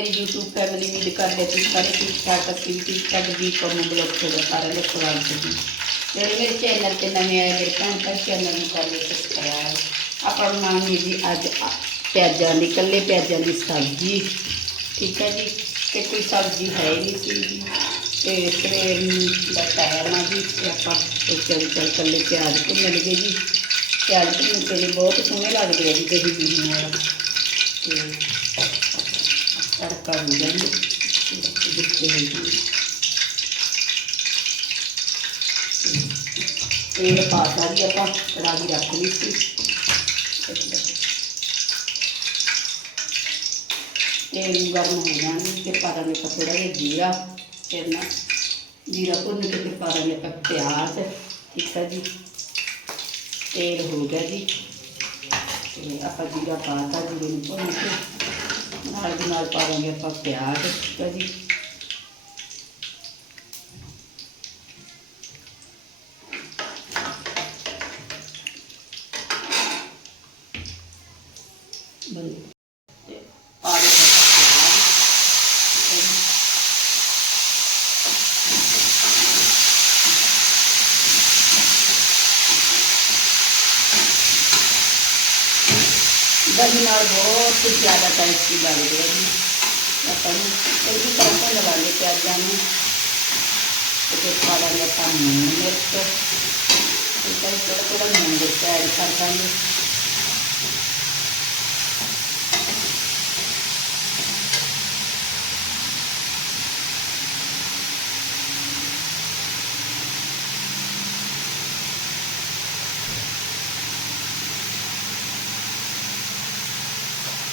ਮੇਰੀ YouTube family ਉਮੀਦ ਕਰਦੇ ਤੁਸੀਂ ਸਾਰੇ ਠੀਕ ਠਾਕ ਅਸੀਂ ਵੀ ਠੀਕ ਠਾਕ ਜੀ ਕੋਮ ਬਲੌਗ ਤੋਂ ਸਾਰਿਆਂ ਦਾ ਸਵਾਗਤ ਹੈ। ਜਿਹੜੇ ਮੇਰੇ ਚੈਨਲ ਤੇ ਨਵੇਂ ਆਏ, ਮੇਰੇ ਭੈਣ ਭਰਾ ਚੈਨਲ ਨੂੰ ਕਰ ਲਿਓ ਸਬਸਕ੍ਰਾਈਬ ਆਪਾਂ ਬਣਾਉਣੀ ਜੀ, ਅੱਜ ਪਿਆਜ਼ਾਂ ਦੀ ਕੱਲੇ ਪਿਆਜ਼ਾਂ ਦੀ ਸਬਜ਼ੀ। ਠੀਕ ਹੈ ਜੀ? ਤੇ ਕੋਈ ਸਬਜ਼ੀ ਹੈ ਨਹੀਂ ਸੀ ਜੀ। ਤੇ ਸਵੇਰ ਨੂੰ ਦਾ ਟਾਈਮ ਜੀ ਤੇ ਆਪਾਂ ਚੱਲ ਵੀ ਚੱਲ ਕੱਲੇ ਪਿਆਜ਼ ਭੁੰਨ ਲਈਏ ਜੀ। ਪਿਆਜ਼ ਭੁੰਨ ਕੇ ਬਹੁਤ ਸੋਹਣੇ ਲੱਗਦੇ ਆ ਜੀ, ਦਹੀਂ ਦੂਹੀ ਨਾਲ ਤੇ ਤੜਕਾ ਹੋ ਜਾਂਦੇ ਦਿੱਤੇ ਹੋਏ ਜੀ ਤੇਲ ਪਾਤਾ ਜੀ ਆਪਾਂ, ਕੜਾਹੀ ਰੱਖ ਲਈ ਸੀ। ਤੇਲ ਨੂੰ ਗਰਮ ਹੋ ਜਾਣੀ ਤੇ ਪਾ ਦਾਂਗੇ ਆਪਾਂ ਜਿਹਾ ਜੀਰਾ। ਫਿਰ ਨਾ ਜੀਰਾ ਭੁੰਨ ਕੇ ਫਿਰ ਪਾ ਦਾਂਗੇ ਆਪਾਂ ਪਿਆਜ਼। ਠੀਕ ਹੈ ਜੀ? ਤੇਲ ਹੋ ਗਿਆ ਜੀ। ਤੇ ਆਪਾਂ ਜੀਰਾ ਪਾਤਾ ਜੀਰੇ ਨੂੰ ਭੁੰਨ ਕੇ। ਨਾਲ ਦੀ ਨਾਲ ਪਾ ਦਾਂਗੇ ਆਪਾਂ ਪਿਆਜ਼ ਠੀਕ ਹੈ ਜੀ ਬੰਦ ਤੇ ਪਾ ਦੇ ਪਿਆਜ਼ ਠੀਕ ਹੈ ਜੀ। ਦਹੀਂ ਨਾਲ ਬਹੁਤ ਜ਼ਿਆਦਾ ਟੇਸਟੀ ਲੱਗਦੀ ਹੈ ਜੀ। ਆਪਾਂ ਨੂੰ ਚੰਗੀ ਤਰ੍ਹਾਂ ਭੁੰਨ ਲਾਂਗੇ ਪਿਆਜ਼ਾਂ ਨੂੰ। ਤੇ ਫਿਰ ਪਾ ਲਾਂਗੇ ਆਪਾਂ ਨੂਣ ਮਿਰਚ। ਤੇ ਥੋੜਾ ਥੋੜਾ ਨੂਣ ਮਿਰਚ ਐਡ ਕਰ ਦਾਂਗੇ।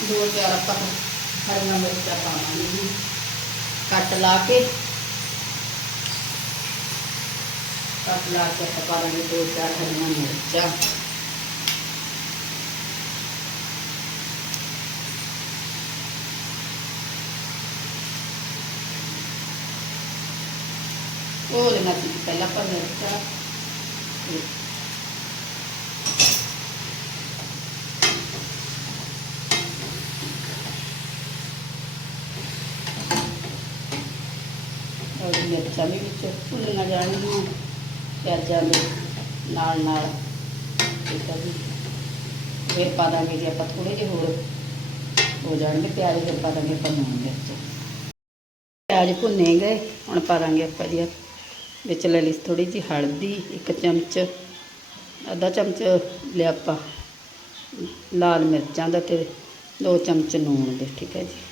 ਦੋ ਚਾਰ ਆਪਾਂ ਹਰੀਆਂ ਮਿਰਚਾਂ ਪਾਵਾਂਗੇ ਜੀ। ਕੱਟ ਲਾ ਕੇ। ਕੱਟ ਲਾ ਕੇ ਆਪਾਂ ਪਾਵਾਂਗੇ ਦੋ ਚਾਰ ਹਰੀਆਂ ਮਿਰਚਾਂ। ਉਹ ਲੈਣਾ ਸੀ ਪਹਿਲਾਂ ਆਪਾਂ ਮਿਰਚਾਂ ਔਰ ਮਿਰਚਾਂ ਵੀ ਵਿੱਚ ਭੁੰਨੀਆਂ ਜਾਣਗੀਆਂ, ਪਿਆਜ਼ਾਂ ਦੇ ਨਾਲ ਨਾਲ, ਠੀਕ ਹੈ ਜੀ। ਫਿਰ ਪਾ ਦਾਂਗੇ ਜੀ ਆਪਾਂ ਥੋੜੇ ਜਿਹੇ ਹੋਰ, ਹੋ ਜਾਣਗੇ ਪਿਆਜ਼, ਫਿਰ ਪਾ ਦਾਂਗੇ ਆਪਾਂ ਨੂਣ ਮਿਰਚ। ਪਿਆਜ਼ ਭੁੰਨੇ ਗਏ, ਹੁਣ ਪਾ ਦਾਂਗੇ ਆਪਾਂ ਜੀ ਵਿੱਚ ਲੈ ਲਈ ਥੋੜੀ ਜਿਹੀ ਹਲਦੀ, ਇੱਕ ਚਮਚ, ਅੱਧਾ ਚਮਚ ਲਿਆ ਆਪਾਂ ਲਾਲ ਮਿਰਚਾਂ ਦਾ ਤੇ ਦੋ ਚਮਚ ਨੂਣ ਦੇ, ਠੀਕ ਹੈ ਜੀ।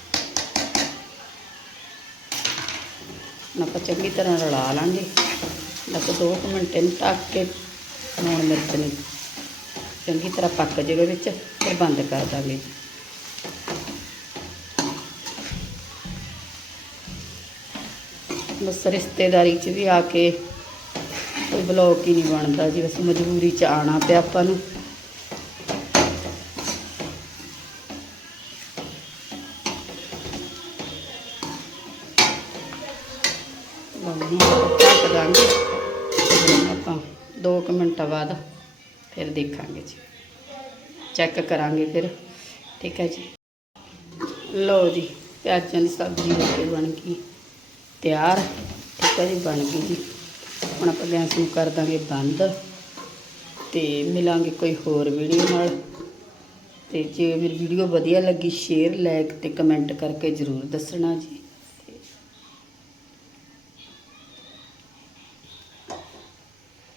ਹੁਣ ਆਪਾਂ ਚੰਗੀ ਤਰ੍ਹਾਂ ਰਲਾ ਲਾਂਗੇ। ਬਸ 2 ਮਿੰਟ ਨੂੰ ਢੱਕ ਕੇ ਲੂਣ ਮਿਰਚ ਨੂੰ ਚੰਗੀ ਤਰ੍ਹਾਂ ਪੱਕ ਜਾਵੇ ਵਿੱਚ, ਫਿਰ ਬੰਦ ਕਰ ਦਾਂਗੇ। ਬਸ ਰਿਸ਼ਤੇਦਾਰੀ 'ਚ ਵੀ ਆ ਕੇ ਕੋਈ ਬਲੌਕ ਹੀ ਨਹੀਂ ਬਣਦਾ ਜੀ। ਬਸ ਮਜਬੂਰੀ 'ਚ ਆਣਾ ਪਿਆ ਆਪਾਂ ਨੂੰ। ਲਓ ਢੱਕ ਦਾਂਗੇ ਫਿਰ ਆਪਾਂ 2 ਮਿੰਟਾਂ ਬਾਅਦ ਫਿਰ ਦੇਖਾਂਗੇ ਜੀ। ਚੈੱਕ ਕਰਾਂਗੇ ਫਿਰ, ਠੀਕ ਹੈ ਜੀ। ਲਓ ਜੀ, ਪਿਆਜ਼ਾਂ ਦੀ ਸਬਜ਼ੀ ਹੋ ਕੇ ਬਣ ਗਈ, ਤਿਆਰ, ਠੀਕ ਹੈ ਜੀ, ਬਣ ਗਈ ਜੀ। ਹੁਣ ਆਪਾਂ ਗੈਸ ਨੂੰ ਕਰ ਦਾਂਗੇ ਬੰਦ ਤੇ ਮਿਲਾਂਗੇ ਕੋਈ ਹੋਰ ਵੀਡੀਓ ਨਾਲ। ਤੇ ਜੇ ਮੇਰੀ ਵੀਡੀਓ ਵਧੀਆ ਲੱਗੀ, ਸ਼ੇਅਰ ਲਾਈਕ ਤੇ ਕਮੈਂਟ ਕਰਕੇ ਜ਼ਰੂਰ ਦੱਸਣਾ ਜੀ।